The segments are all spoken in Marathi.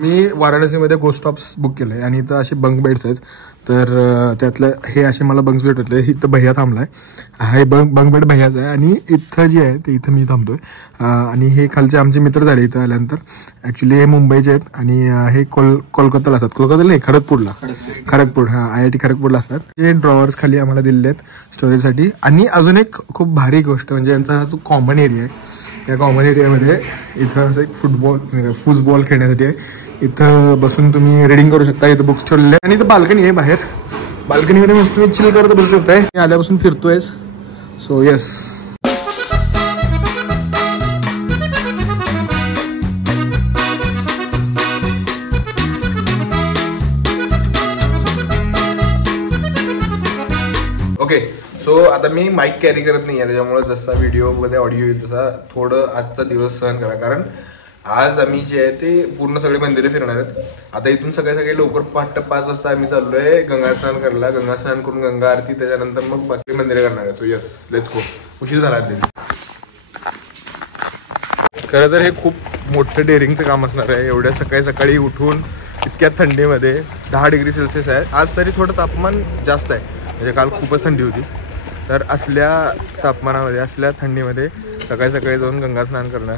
मी वाराणसीमध्ये गोस्ट ऑफ्स बुक केलंय आणि इथं असे बंक बेड्स आहेत. तर त्यातलं हे असे मला बंक बेड होतले. इथं भैया थांबलाय. हा बंक बेड भैयाच आहे आणि इथं जे आहे ते इथं मी थांबतोय. आणि हे खालचे आमचे मित्र झाले इथं आल्यानंतर. ऍक्च्युली हे मुंबईचे आहेत आणि हे कोलकाताला असतात. कोलकाता नाही, खरगपूर. हा, IIT खरगपूरला असतात. हे ड्रॉवर्स खाली आम्हाला दिलेले आहेत स्टोरेजसाठी. आणि अजून एक खूप भारी गोष्ट म्हणजे यांचा हा जो कॉमन एरिया आहे, या कॉमन एरियामध्ये इथं असं एक फुटबॉल खेळण्यासाठी आहे. इथं बसून तुम्ही रीडिंग करू शकता. इथं बुक्स ठेवलेले आणि इथं बाल्कनी आहे. बाहेर बाल्कनीमध्ये मस्त तुम्ही चिल करत बसू शकताय. मी आल्यापासून फिरतोय. So yes. ओके, सो आता मी माईक कॅरी करत नाही आहे, त्याच्यामुळे जसा व्हिडिओमध्ये ऑडिओ येईल तसा थोडं आजचा दिवस सहन करा. कारण आज आम्ही जे आहे ते पूर्ण सगळे मंदिरे फिरणार आहेत. आता इथून सकाळी लवकर 5 वाजता आम्ही चाललोय गंगा स्नान करायला. गंगा स्नान करून गंगा आरती, त्याच्यानंतर मग बाकी मंदिरे करणार आहे. So yes, let's go. उशीर झाला त्याची. खरं तर हे खूप मोठं डेअरिंगचं काम असणार आहे. एवढ्या सकाळी उठून इतक्या थंडीमध्ये 10 डिग्री सेल्सिअस आहे. आज तरी थोडं तापमान जास्त आहे, म्हणजे काल खूपच थंडी होती. तर असल्या तापमानामध्ये, असल्या थंडीमध्ये सकाळी जाऊन गंगा स्नान करणार.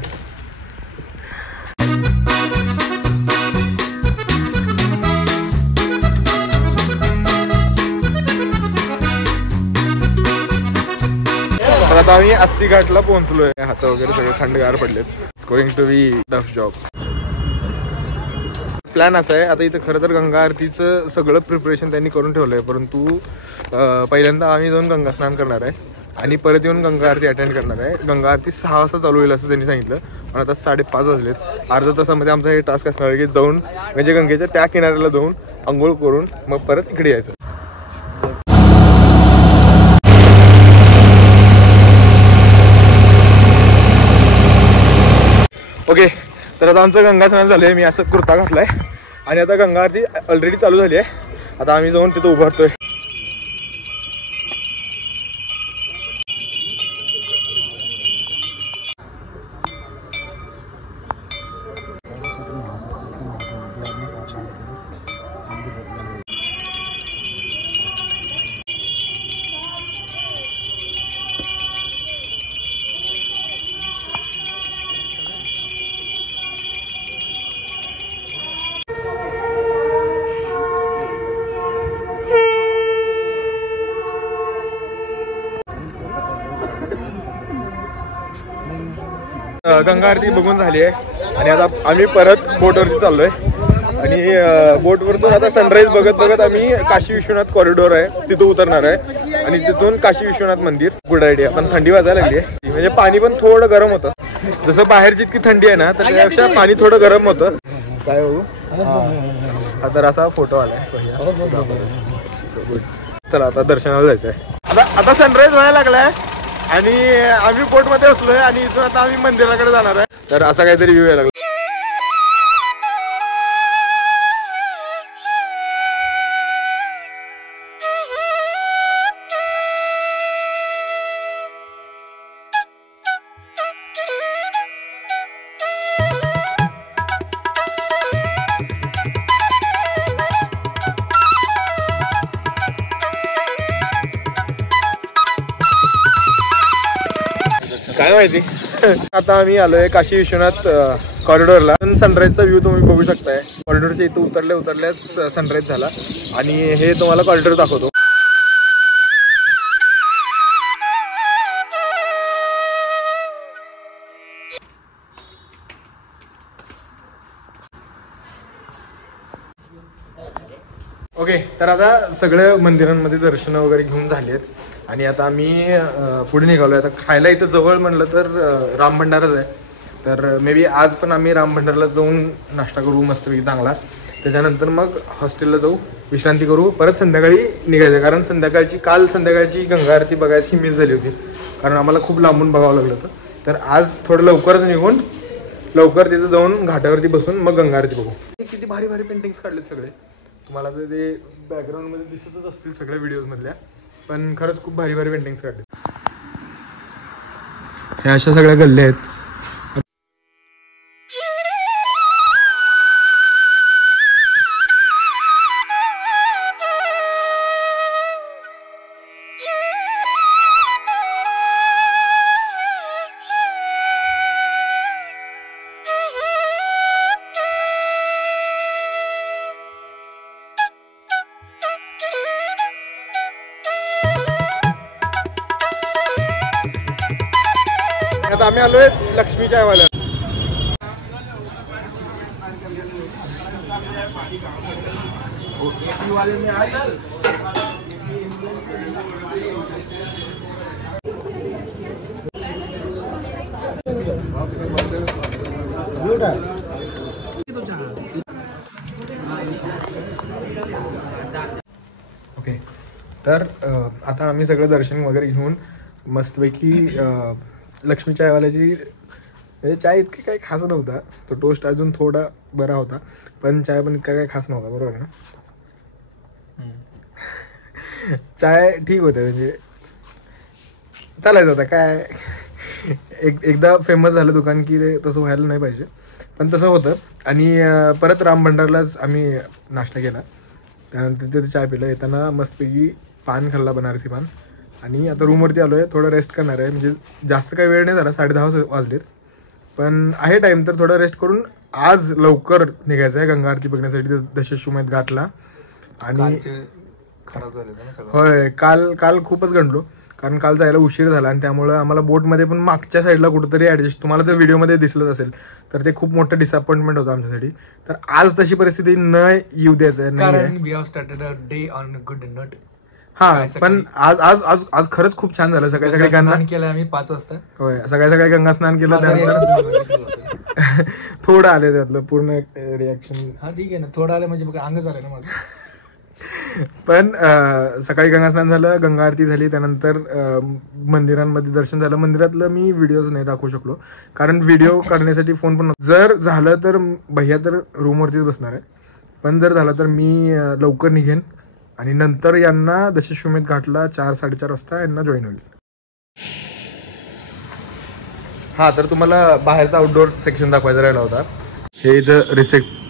आता आम्ही 80 घाटला पोहोचलोय. हात वगैरे सगळे थंडगार पडलेत. It's going to be tough job. Plan असा आहे, आता इथं खरं तर गंगा आरतीचं सगळं प्रिपरेशन त्यांनी करून ठेवलं आहे. परंतु पहिल्यांदा आम्ही जाऊन गंगा स्नान करणार आहे आणि परत येऊन गंगा आरती अटेंड करणार आहे. गंगा आरती 6 वाजता चालू होईल असं त्यांनी सांगितलं. पण आता 5:30 वाजलेत. अर्ध्या तासामध्ये आमचा हे टास्क असणार आहे की जाऊन म्हणजे गंगेच्या त्या किनाऱ्याला जाऊन आंघोळ करून मग परत इकडे यायचं. ओके, तर आता आमचं गंगा स्नान झालं आहे. मी असं कुर्ता घातलाय आणि आता गंगा आरती ऑलरेडी चालू झाली आहे. आता आम्ही जाऊन तिथं उभारतोय. गंगा आरती बघून झाली आहे आणि आता आम्ही परत बोटवरती चाललोय. आणि बोटवरतून आता सनराईज बघत आम्ही काशी विश्वनाथ कॉरिडोर आहे तिथं उतरणार आहे आणि तिथून काशी विश्वनाथ मंदिर. Good idea. पण थंडी वाजायला लागली आहे, म्हणजे पाणी पण थोडं गरम होतं. जसं बाहेर जितकी थंडी आहे ना, तर त्यापेक्षा पाणी थोडं गरम होतं. काय हो, हा तर असा फोटो आलाय. चला आता दर्शनाला जायचं आहे. आता सनराईज व्हायला लागलाय आणि आम्ही बोटमध्ये असलोय आणि इथून आता आम्ही मंदिराकडे जाणार आहे. तर असा काहीतरी व्ह्यू यायला लागला. काय माहिती. आता आम्ही आलोय काशी विश्वनाथ कॉरिडोरला. सनराईजचा व्ह्यू तुम्ही बघू शकताय. कॉरिडोरच्या इथं उतरल्याच सनराईज झाला आणि हे तुम्हाला कॉरिडोर दाखवतो. ओके, तर आता सगळ्या मंदिरांमध्ये दर्शन वगैरे घेऊन झाली आहेत आणि आता आम्ही पुढे निघालोय. आता खायला इथं जवळ म्हणलं तर राम भंडारच आहे. तर मे बी आज पण आम्ही राम भंडारला जाऊन नाश्ता करू मस्तपैकी चांगला. त्याच्यानंतर मग हॉस्टेलला जाऊ, विश्रांती करू, परत संध्याकाळी निघायचं. कारण काल संध्याकाळची गंगा आरती बघायची मिस झाली होती, कारण आम्हाला खूप लांबून बघावं लागलं होतं. तर आज थोडं लवकरच निघून लवकर तिथं जाऊन घाटावरती बसून मग गंगा आरती बघू. किती भारी भारी पेंटिंग्स काढलेत सगळे. तुम्हाला ते बॅकग्राऊंडमध्ये दिसतच असतील सगळ्या व्हिडिओजमधल्या, पण खरंच खूप भारी भारी पेंटिंग्स काढले. ह्या अशा सगळ्या गल्ल्या आहेत. आता आम्ही आलोय लक्ष्मी चायवाल्या. ओके, तर आता आम्ही सगळं दर्शन वगैरे घेऊन मस्तपैकी लक्ष्मी चायवाल्याची चाय इतकी काही खास नव्हता. तो टोस्ट अजून थोडा बरा होता, पण चाय पण इतका काही खास नव्हता. बरोबर ना? चाय ठीक होते, म्हणजे चालायचं होता काय. एकदा फेमस झालं दुकान की ते तसं व्हायला नाही पाहिजे, पण तसं होतं. आणि परत राम भंडारलाच आम्ही नाश्ता केला. त्यानंतर तिथे चाय पिलं. येताना मस्तपैकी पान खाल्ला, बनारसी पान. आणि आता रूमवरती आलो आहे, थोडं रेस्ट करणार आहे. म्हणजे जास्त काही वेळ नाही झाला, 10:30 वाजलेत, पण आहे टाईम. तर थोडं रेस्ट करून आज लवकर निघायचं आहे गंगा आरती बघण्यासाठी दशाश्वमेध घाटला. आणि खराब झाले. होय, काल खूपच गंडलो, कारण काल जायला उशीर झाला. आणि त्यामुळे आम्हाला बोटमध्ये पण मागच्या साईडला कुठंतरी ॲडजस्ट, तुम्हाला जर व्हिडिओमध्ये दिसलंच असेल तर ते खूप मोठं डिसअपॉइंटमेंट होतं आमच्यासाठी. तर आज तशी परिस्थिती न येऊ द्यायचं आहे. हा, पण आज आज आज आज खरंच खूप छान झालं. सकाळी गंगा केलं आम्ही 5 वाजता. होय, सकाळी गंगा स्नान केलं. त्यानंतर थोडं आले त्यातलं पूर्ण रिॲक्शन. हा ठीक आहे ना, थोडं आलं म्हणजे अंग झालं ना माझं. पण सकाळी गंगा स्नान झालं, गंगा आरती झाली, त्यानंतर मंदिरांमध्ये दर्शन झालं. मंदिरातलं मी व्हिडिओज नाही दाखवू शकलो, कारण व्हिडिओ काढण्यासाठी फोन पण नव्हता. जर झालं तर भैया तर रूमवरतीच बसणार आहे, पण जर झालं तर मी लवकर निघेन आणि नंतर यांना दशाश्वमेध घाटला 4-4:30 वाजता यांना जॉईन होईल. हा, तर तुम्हाला बाहेरचा आउटडोअर सेक्शन दाखवायचा राहिला होता. हे इथं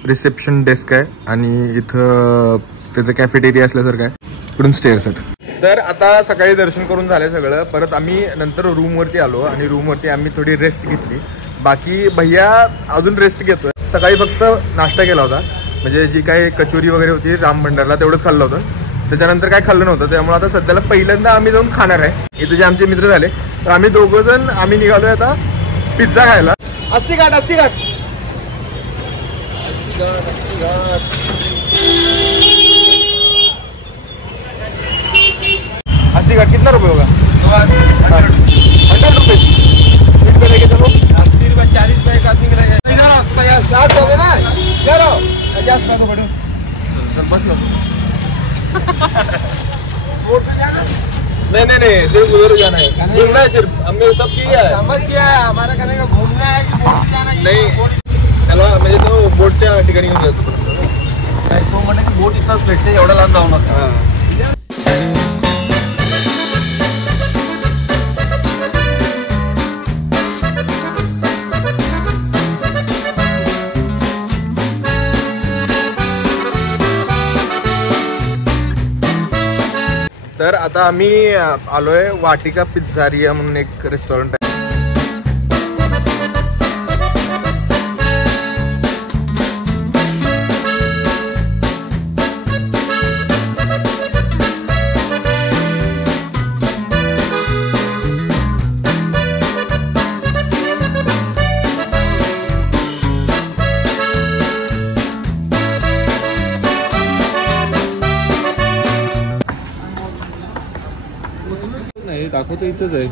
रिसेप्शन डेस्क आहे आणि इथं त्याचं कॅफेटेरिया असल्यासारखं आहे. इकडून स्टेअर्स आहेत. तर आता सकाळी दर्शन करून झालंय सगळं. परत आम्ही नंतर रूमवरती आलो आणि रूमवरती आम्ही थोडी रेस्ट घेतली. बाकी भैया अजून रेस्ट घेतोय. सकाळी फक्त नाश्ता केला होता, म्हणजे जी काही कचोरी वगैरे होती राम भंडारला तेवढंच खाल्लं होतं. त्याच्यानंतर काय खाल्लं नव्हतं. त्यामुळे आता सध्याला पहिल्यांदा आम्ही जाऊन खाणार आहे. इथे जे आमचे मित्र झाले, तर आम्ही दोघं जण आम्ही निघालोय आता पिझ्झा खायला. अस्सी घाट कितना रुपये होगा? 100 रुपये. सीट पे लेके चलो. 80 रुपये 40 रुपये एक आदमी मिलेगा. इधर 60 हो गए ना. चलो 50 रुपये को बैठो. चल बस लो. नहीं सिर्फ उधर जाना है, घूमना है सिर्फ. हमने सब किया है, समझ किया है. हमारा कहने का घूमना है कि बोट जाना है. नहीं चलो, म्हणजे तो बोटच्या ठिकाणी घेऊन जातो. तो म्हणे की बोट इथंच भेटते, एवढा लांब जाऊ नका. तर आता आम्ही आलोय वाटिका पिझ्झारिया म्हणून एक रेस्टॉरंट आहे. दाखवतो इथंच आहे.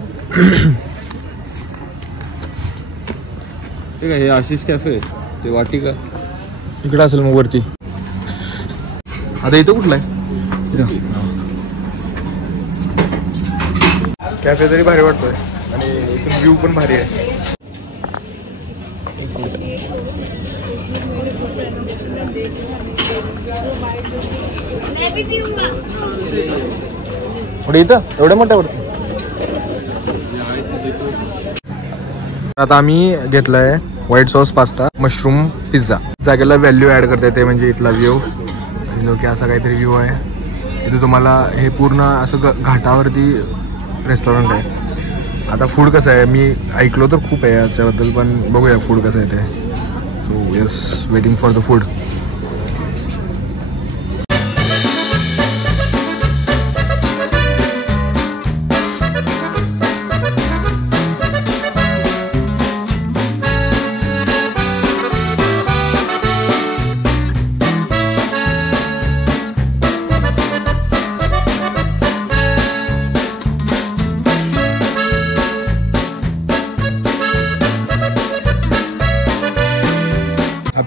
ठीक आहे, हे आशिष कॅफे, ते वाटिका इकडे असेल मग वरती. आता इथं कुठला आहे? कॅफे तरी भारी वाटतोय आणि इथून व्ह्यू पण भारी आहे. पुढे इथं एवढ्या मोठ्यावर. आता आम्ही घेतलाय white sauce pasta mushroom pizza. जागेला व्हॅल्यू ऍड करता येते, म्हणजे इथला व्ह्यू आणि जो की असा काहीतरी व्ह्यू आहे. इथे तुम्हाला हे पूर्ण असं घाटावरती रेस्टॉरंट आहे. आता फूड कसं आहे मी ऐकलो तर खूप आहे याच्याबद्दल, पण बघूया फूड कसं आहे ते. So yes, waiting for the food.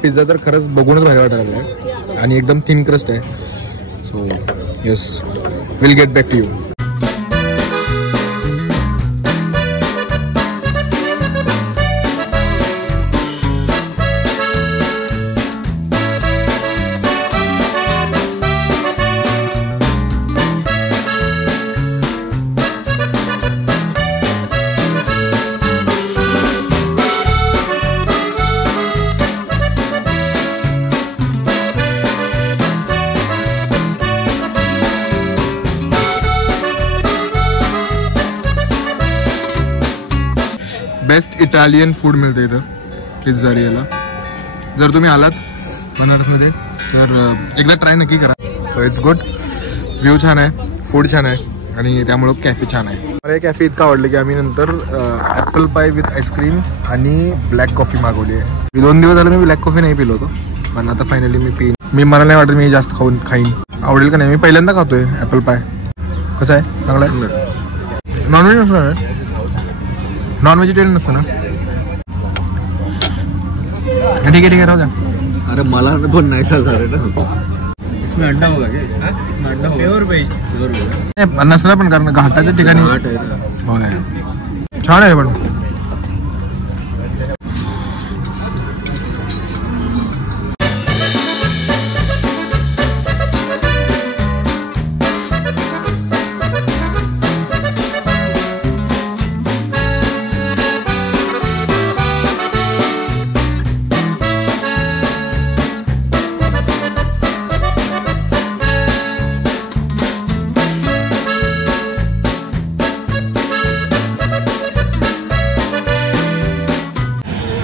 Pizza तर खरंच बघूनच भारी वाटायला लागलाय आणि एकदम थिन क्रस्ट आहे. So yes, will get back to you. Best Italian food मिळतं इथं पिझ्झारियाला. जर तुम्ही आलात बनारसमध्ये तर एकदा ट्राय नक्की करा. So it's good. व्ह्यू छान आहे, फूड छान आहे आणि त्यामुळं कॅफे छान आहे. मला हे कॅफे इतकं आवडलं की आम्ही नंतर ॲपल पाय विथ आईस्क्रीम आणि ब्लॅक कॉफी मागवली आहे. 2 दिवस झालं मी ब्लॅक कॉफी नाही पिलो होतो, पण आता फायनली मी पिन. मला नाही वाटत मी जास्त खाईन. आवडेल का नाही, मी पहिल्यांदा खातोय ॲपल पाय. कसं आहे, चांगलं आहे. नॉनव्हेज नसतं ना, नॉन व्हेजिटेरियन नसतं ना. ठीक आहे राहू द्या. अरे मला पण नाही चालणार ना. इसमें अंडा होगा क्या? इसमें अंडा होगा. Pure veg. नाही नसलं पण, कारण घाटाच्या ठिकाणी होय. छान आहे पण.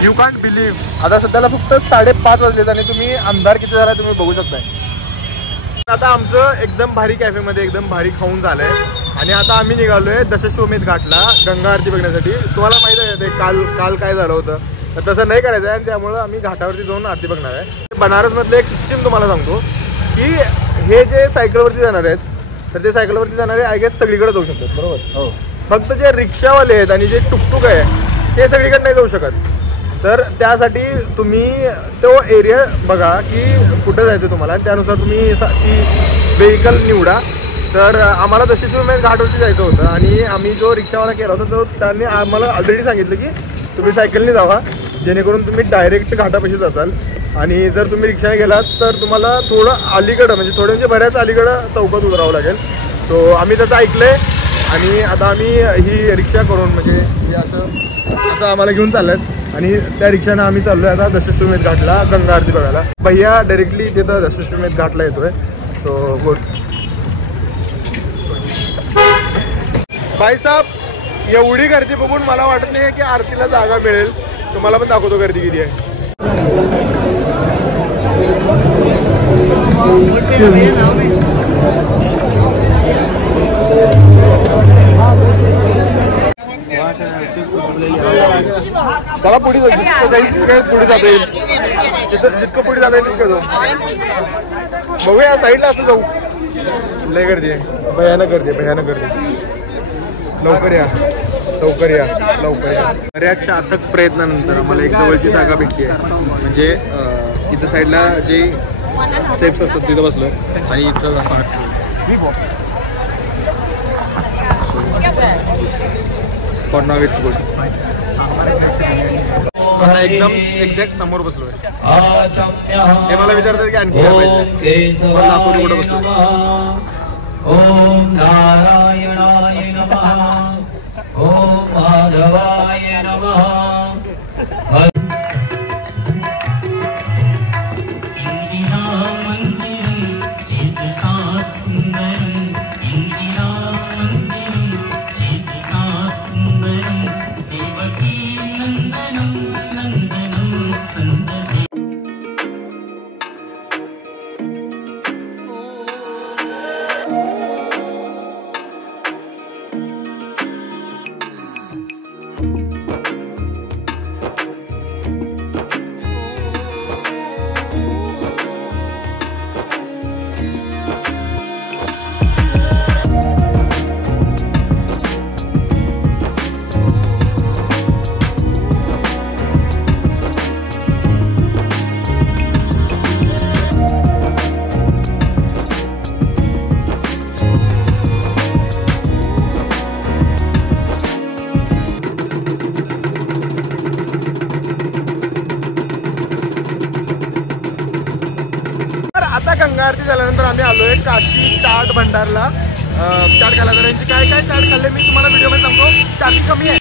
यू कांट बिलीव्ह, आता सध्याला फक्त 5:30 वाजलेत आणि तुम्ही अंधार किती झाला तुम्ही बघू शकताय. आता आमचं एकदम भारी कॅफेमध्ये एकदम भारी खाऊन झालंय आणि आता आम्ही निघालोय दशश्वमेध घाटला गंगा आरती बघण्यासाठी. तुम्हाला माहित आहे ते काल काय झालं होतं, तर तसं नाही करायचं आहे आणि त्यामुळं आम्ही घाटावरती जाऊन आरती बघणार आहे. बनारसमधलं एक सिस्टीम तुम्हाला सांगतो की हे जे सायकलवरती जाणार आहेत तर ते सायकलवरती जाणारे आय गेस सगळीकडे जाऊ शकतात, बरोबर. हो. फक्त जे रिक्षावाले आहेत आणि जे टुकटुक आहे ते सगळीकडे नाही जाऊ शकत. तर त्यासाठी तुम्ही तो एरिया बघा की कुठं जायचं तुम्हाला, त्यानुसार तुम्ही ती व्हेकल निवडा. तर आम्हाला दशश्वमेध घाटवरती जायचं होतं आणि आम्ही जो रिक्षावाला केला होता तो त्यांनी आम्हाला ऑलरेडी सांगितलं की तुम्ही सायकलने जावा, जेणेकरून तुम्ही डायरेक्ट घाटापाशी जाचाल. आणि जर तुम्ही रिक्षाने गेलात तर तुम्हाला थोडं अलीकडं म्हणजे बऱ्याच अलीकडं चौकात उतरावं लागेल. सो आम्ही त्याचं ऐकलं आहे आणि आता आम्ही ही रिक्षा करून म्हणजे हे असं आम्हाला घेऊन चाललं आहेत आणि त्या रिक्षानं आम्ही चाललो आहे आता दशश्वमेध घाटला गंगा आरती बघायला. भैया डायरेक्टली तिथं दशश्वमेध घाटला येतोय. So good. भाईसाहेब, एवढी गर्दी बघून मला वाटत नाही की आरतीला जागा मिळेल. तुम्हाला पण दाखवतो गर्दी किती आहे. चला पुढे पुढे जाता येईल, जितकं पुढे जाता येईल तितकं जाऊ. बघूया साईडला असं जाऊ. लय गर्दी आहे, भयानक गर्दी आहे, भयानक गर्दी. लवकर या, लवकर या, लवकर या. बऱ्याचशा अथक प्रयत्नानंतर मला एक जवळची जागा भेटली आहे. म्हणजे इथं साईडला जे स्टेप्स असतात तिथं बसलो आणि इथं फॉर नाव इट्स गुड. एकदम एक्झॅक्ट समोर बसलोय. हे मला विचारतात की आणखी काय पाहिजे, मला दाखवतो कुठं बसलोय. ओम नारायणाय नमः. ओम माधवाय नमः. आता गंगा आरती झाल्यानंतर आम्ही आलोय काशी चाट भंडारला चाट खायला. तर यांची काय काय चाट खाल्ले मी तुम्हाला व्हिडिओमध्ये सांगतो. चार्जिंग कमी आहे